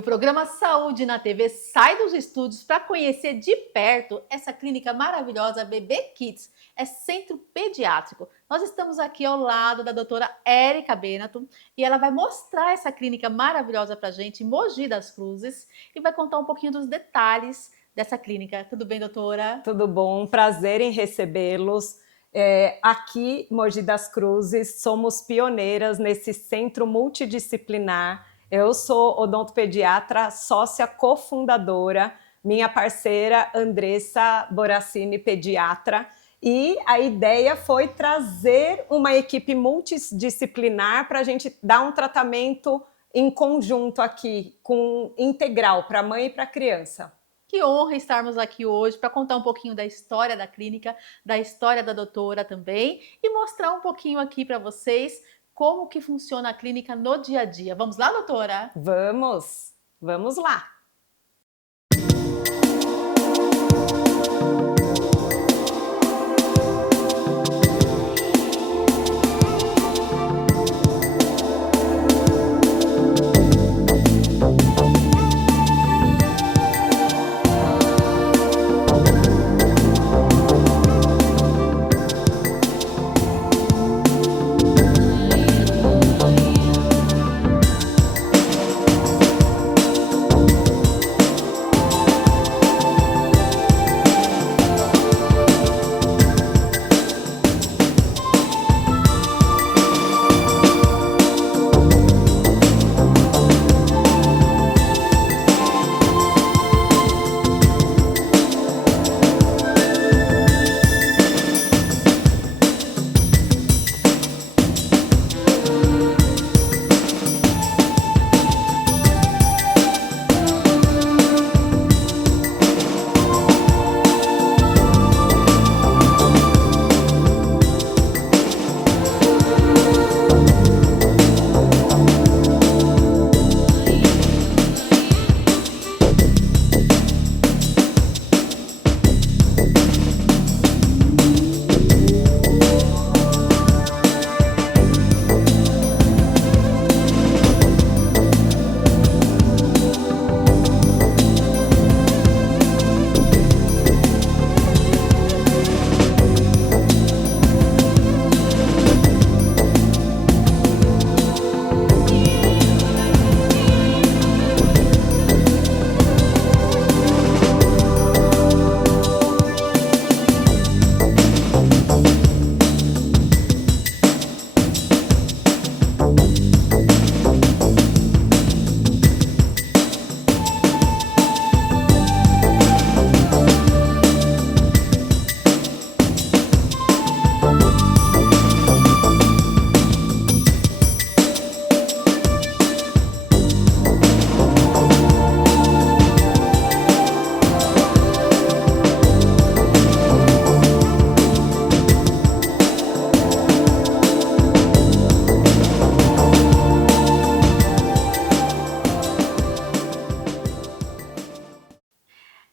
o programa Saúde na TV sai dos estúdios para conhecer de perto essa clínica maravilhosa Bebê Kids, é centro pediátrico. Nós estamos aqui ao lado da doutora Érica Benato e ela vai mostrar essa clínica maravilhosa para a gente em Mogi das Cruzes e vai contar um pouquinho dos detalhes dessa clínica. Tudo bem, doutora? Tudo bom, prazer em recebê-los. Aqui, Mogi das Cruzes, somos pioneiras nesse centro multidisciplinar. Eu sou odontopediatra, sócia cofundadora, minha parceira Andressa Boracini, pediatra, e a ideia foi trazer uma equipe multidisciplinar para a gente dar um tratamento em conjunto aqui, integral para a mãe e para a criança. Que honra estarmos aqui hoje para contar um pouquinho da história da clínica, da história da doutora também e mostrar um pouquinho aqui para vocês como que funciona a clínica no dia a dia. Vamos lá, doutora? Vamos lá!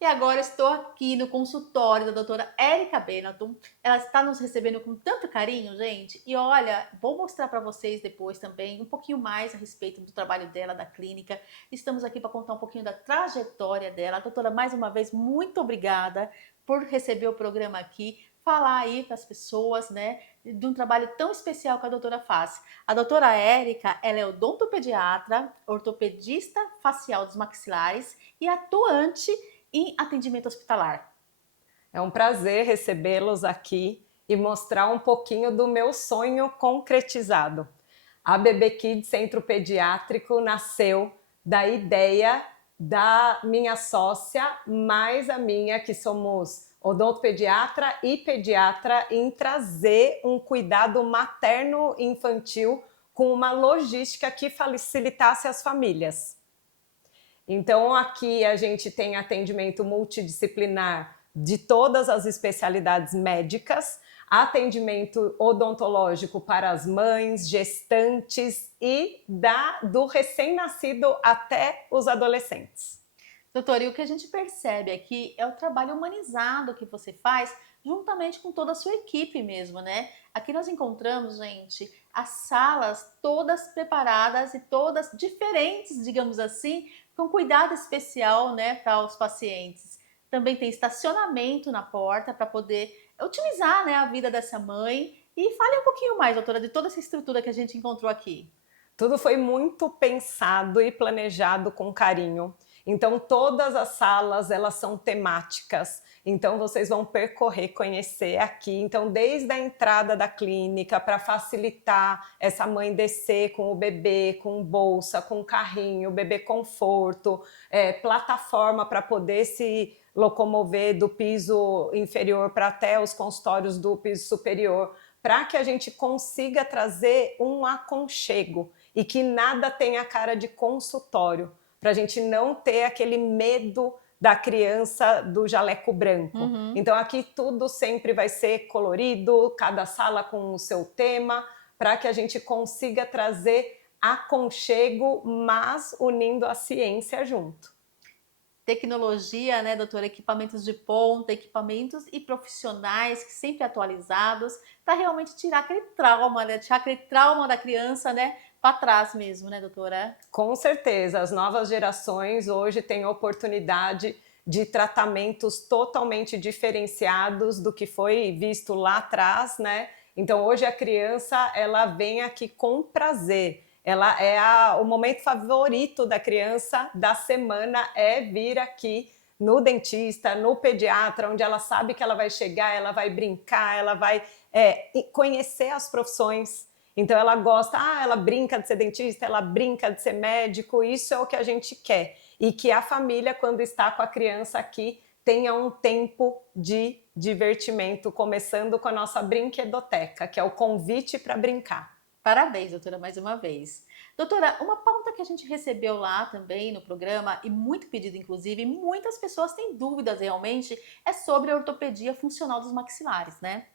E agora estou aqui no consultório da doutora Érica Benato. Ela está nos recebendo com tanto carinho, gente. E olha, vou mostrar para vocês depois também um pouquinho mais a respeito do trabalho dela, da clínica. Estamos aqui para contar um pouquinho da trajetória dela. Doutora, mais uma vez, muito obrigada por receber o programa aqui. Falar aí para as pessoas, né, de um trabalho tão especial que a doutora faz. A doutora Érica, ela é odontopediatra, ortopedista facial dos maxilares e atuante em atendimento hospitalar. É um prazer recebê-los aqui e mostrar um pouquinho do meu sonho concretizado. A Bebê Kids Centro Pediátrico nasceu da ideia da minha sócia, mais a minha, que somos odontopediatra e pediatra, em trazer um cuidado materno-infantil com uma logística que facilitasse as famílias. Então, aqui a gente tem atendimento multidisciplinar de todas as especialidades médicas, atendimento odontológico para as mães, gestantes e do recém-nascido até os adolescentes. Doutora, e o que a gente percebe aqui é o trabalho humanizado que você faz juntamente com toda a sua equipe mesmo, né? Aqui nós encontramos, gente, as salas todas preparadas e todas diferentes, digamos assim, com cuidado especial, né, para os pacientes. Também tem estacionamento na porta para poder otimizar, né, a vida dessa mãe. E fale um pouquinho mais, doutora, de toda essa estrutura que a gente encontrou aqui. Tudo foi muito pensado e planejado com carinho. Então todas as salas, elas são temáticas. Então vocês vão percorrer, conhecer aqui. Então desde a entrada da clínica, para facilitar essa mãe descer com o bebê, com bolsa, com carrinho, bebê conforto, plataforma para poder se locomover do piso inferior para até os consultórios do piso superior, para que a gente consiga trazer um aconchego e que nada tenha cara de consultório, para a gente não ter aquele medo da criança do jaleco branco. Uhum. Então aqui tudo sempre vai ser colorido, cada sala com o seu tema, para que a gente consiga trazer aconchego, mas unindo a ciência junto. Tecnologia, né, doutora? Equipamentos de ponta, equipamentos e profissionais que sempre atualizados, para realmente tirar aquele trauma, né? Tirar aquele trauma da criança, né, para trás mesmo, né, doutora? Com certeza, as novas gerações hoje têm a oportunidade de tratamentos totalmente diferenciados do que foi visto lá atrás, né? Então hoje a criança, ela vem aqui com prazer. Ela é o momento favorito da criança da semana é vir aqui no dentista, no pediatra, onde ela sabe que ela vai chegar, ela vai brincar, ela vai conhecer as profissões. Então ela gosta, ela brinca de ser dentista, ela brinca de ser médico, isso é o que a gente quer. E que a família, quando está com a criança aqui, tenha um tempo de divertimento, começando com a nossa brinquedoteca, que é o convite para brincar. Parabéns, doutora, mais uma vez. Doutora, uma pauta que a gente recebeu lá também no programa, e muito pedido inclusive, muitas pessoas têm dúvidas realmente, é sobre a ortopedia funcional dos maxilares, né?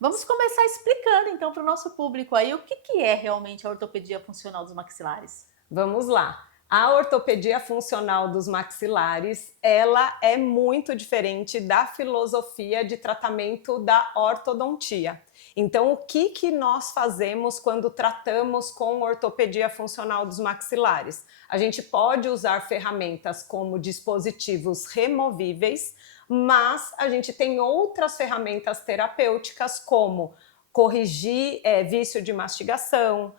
Vamos começar explicando então para o nosso público aí o que é realmente a ortopedia funcional dos maxilares. Vamos lá. A ortopedia funcional dos maxilares, ela é muito diferente da filosofia de tratamento da ortodontia. Então, o que nós fazemos quando tratamos com ortopedia funcional dos maxilares? A gente pode usar ferramentas como dispositivos removíveis, mas a gente tem outras ferramentas terapêuticas como corrigir vício de mastigação,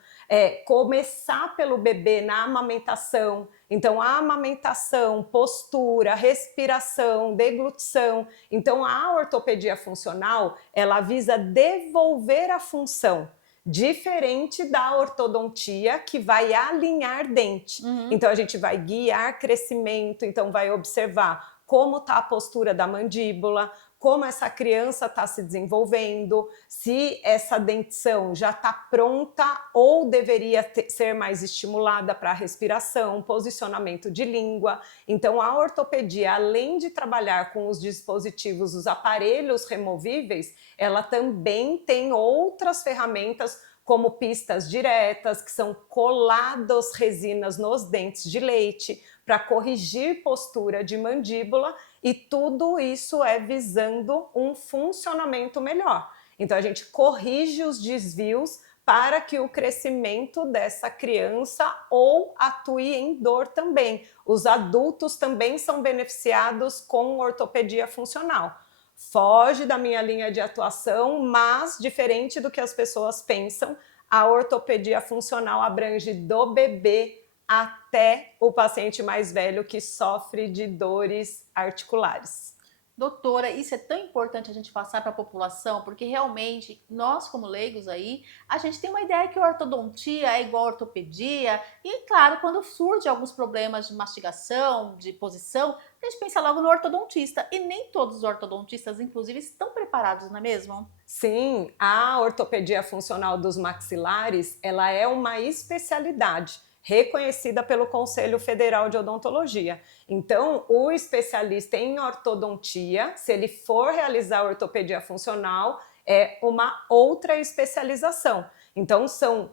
começar pelo bebê na amamentação. Então, a amamentação, postura, respiração, deglutição. Então, a ortopedia funcional, ela visa devolver a função, diferente da ortodontia, que vai alinhar dente. Então, a gente vai guiar crescimento, então vai observar como está a postura da mandíbula, como essa criança está se desenvolvendo, se essa dentição já está pronta ou deveria ser mais estimulada para a respiração, posicionamento de língua. Então a ortopedia, além de trabalhar com os dispositivos, os aparelhos removíveis, ela também tem outras ferramentas como pistas diretas, que são coladas resinas nos dentes de leite, para corrigir postura de mandíbula, e tudo isso é visando um funcionamento melhor. Então a gente corrige os desvios para que o crescimento dessa criança ou atue em dor também. Os adultos também são beneficiados com ortopedia funcional. Foge da minha linha de atuação, mas diferente do que as pessoas pensam, a ortopedia funcional abrange do bebê até o paciente mais velho que sofre de dores articulares. Doutora, isso é tão importante a gente passar para a população, porque realmente nós, como leigos aí, a gente tem uma ideia que a ortodontia é igual a ortopedia, e claro, quando surge alguns problemas de mastigação, de posição, a gente pensa logo no ortodontista, e nem todos os ortodontistas, inclusive, estão preparados, não é mesmo? Sim, a ortopedia funcional dos maxilares, ela é uma especialidade reconhecida pelo Conselho Federal de Odontologia. Então, o especialista em ortodontia, se ele for realizar ortopedia funcional, é uma outra especialização. Então, são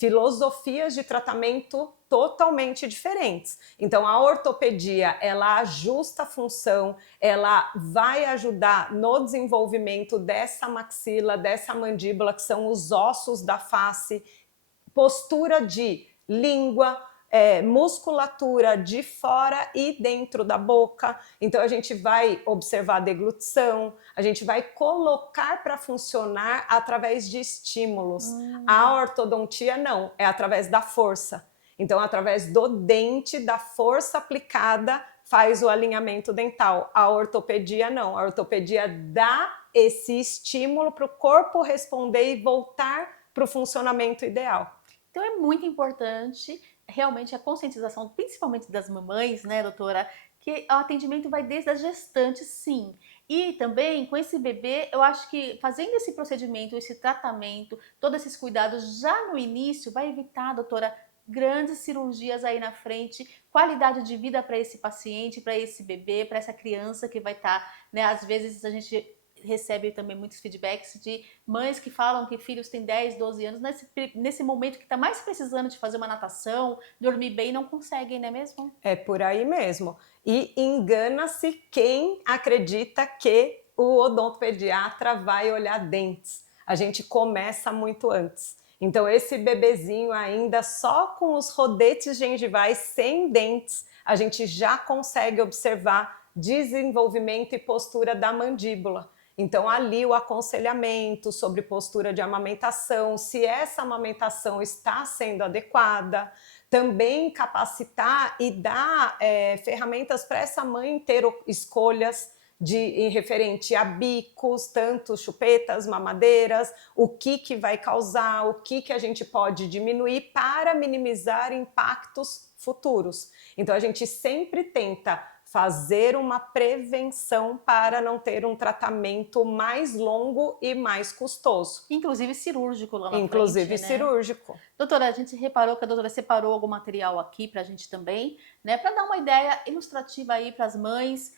filosofias de tratamento totalmente diferentes. Então, a ortopedia, ela ajusta a função, ela vai ajudar no desenvolvimento dessa maxila, dessa mandíbula, que são os ossos da face, postura de língua, musculatura de fora e dentro da boca. Então a gente vai observar a deglutição, a gente vai colocar para funcionar através de estímulos. A ortodontia não, é através da força. Então, através do dente, da força aplicada, faz o alinhamento dental. A ortopedia não. A ortopedia dá esse estímulo para o corpo responder e voltar para o funcionamento ideal. Então é muito importante realmente a conscientização, principalmente das mamães, né, doutora, que o atendimento vai desde a gestante, sim. E também com esse bebê, eu acho que fazendo esse procedimento, esse tratamento, todos esses cuidados já no início, vai evitar, doutora, grandes cirurgias aí na frente, qualidade de vida para esse paciente, para esse bebê, para essa criança que vai estar, né? Às vezes a gente recebe também muitos feedbacks de mães que falam que filhos têm 10, 12 anos, nesse momento que está mais precisando de fazer uma natação, dormir bem, não conseguem, não é mesmo? É por aí mesmo. E engana-se quem acredita que o odontopediatra vai olhar dentes. A gente começa muito antes. Então esse bebezinho ainda só com os rodetes gengivais sem dentes, a gente já consegue observar desenvolvimento e postura da mandíbula. Então ali o aconselhamento sobre postura de amamentação, se essa amamentação está sendo adequada, também capacitar e dar ferramentas para essa mãe ter escolhas em referente a bicos, tanto chupetas, mamadeiras, o que vai causar, o que a gente pode diminuir para minimizar impactos futuros. Então a gente sempre tenta fazer uma prevenção para não ter um tratamento mais longo e mais custoso. Inclusive cirúrgico lá na frente, Inclusive né? cirúrgico. Doutora, a gente reparou que a doutora separou algum material aqui pra gente também, né? Para dar uma ideia ilustrativa aí para as mães,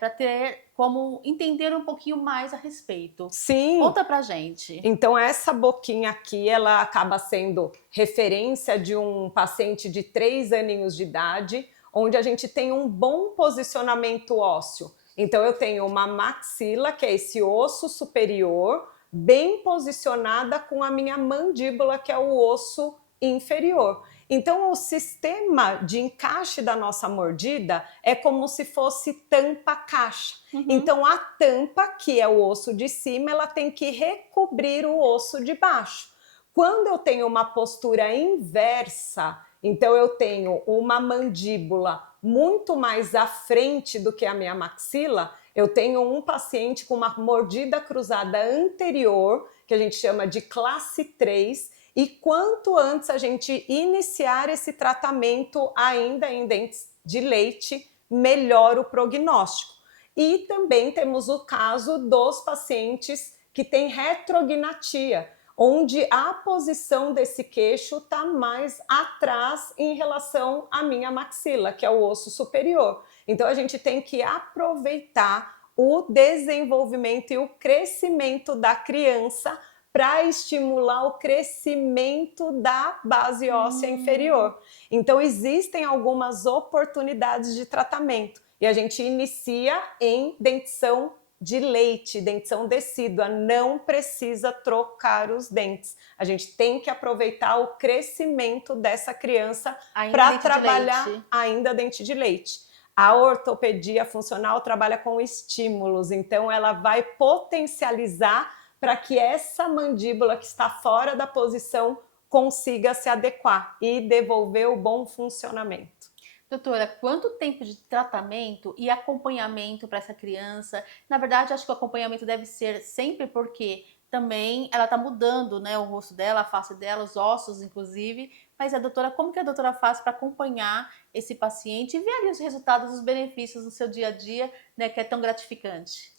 para ter como entender um pouquinho mais a respeito. Sim. Conta pra gente. Então essa boquinha aqui, ela acaba sendo referência de um paciente de 3 aninhos de idade, onde a gente tem um bom posicionamento ósseo. Então eu tenho uma maxila, que é esse osso superior, bem posicionada com a minha mandíbula, que é o osso inferior. Então o sistema de encaixe da nossa mordida é como se fosse tampa-caixa. Então a tampa, que é o osso de cima, ela tem que recobrir o osso de baixo. Quando eu tenho uma postura inversa, então eu tenho uma mandíbula muito mais à frente do que a minha maxila, eu tenho um paciente com uma mordida cruzada anterior, que a gente chama de classe 3, e quanto antes a gente iniciar esse tratamento ainda em dentes de leite, melhor o prognóstico. E também temos o caso dos pacientes que têm retrognatia, onde a posição desse queixo está mais atrás em relação à minha maxila, que é o osso superior. Então a gente tem que aproveitar o desenvolvimento e o crescimento da criança para estimular o crescimento da base óssea inferior. Então existem algumas oportunidades de tratamento e a gente inicia em dentição de leite, dentição decídua, não precisa trocar os dentes. A gente tem que aproveitar o crescimento dessa criança para trabalhar ainda dente de leite. A ortopedia funcional trabalha com estímulos, então ela vai potencializar para que essa mandíbula que está fora da posição consiga se adequar e devolver o bom funcionamento. Doutora, quanto tempo de tratamento e acompanhamento para essa criança? Na verdade, acho que o acompanhamento deve ser sempre, porque também ela está mudando, né, o rosto dela, a face dela, os ossos, inclusive. Mas a doutora, como que a doutora faz para acompanhar esse paciente e ver ali os resultados, os benefícios no seu dia a dia, né, que é tão gratificante?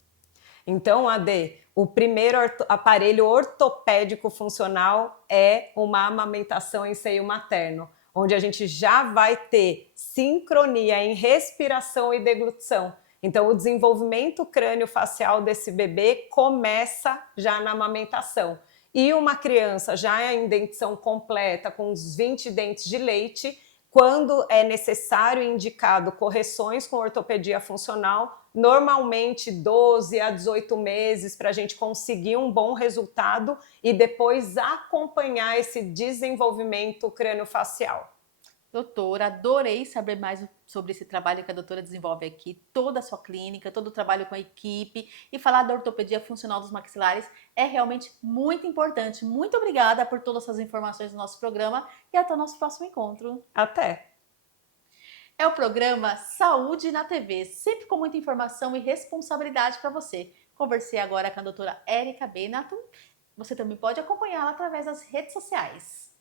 Então, Ade, o primeiro aparelho ortopédico funcional é uma amamentação em seio materno, onde a gente já vai ter sincronia em respiração e deglutição. Então, o desenvolvimento crânio-facial desse bebê começa já na amamentação. E uma criança já em dentição completa, com uns 20 dentes de leite, quando é necessário e indicado correções com ortopedia funcional, normalmente 12 a 18 meses para a gente conseguir um bom resultado e depois acompanhar esse desenvolvimento crânio-facial. Doutora, adorei saber mais sobre esse trabalho que a doutora desenvolve aqui, toda a sua clínica, todo o trabalho com a equipe e falar da ortopedia funcional dos maxilares é realmente muito importante. Muito obrigada por todas essas informações do nosso programa e até o nosso próximo encontro. Até! É o programa Saúde na TV, sempre com muita informação e responsabilidade para você. Conversei agora com a doutora Érica Benato. Você também pode acompanhá-la através das redes sociais.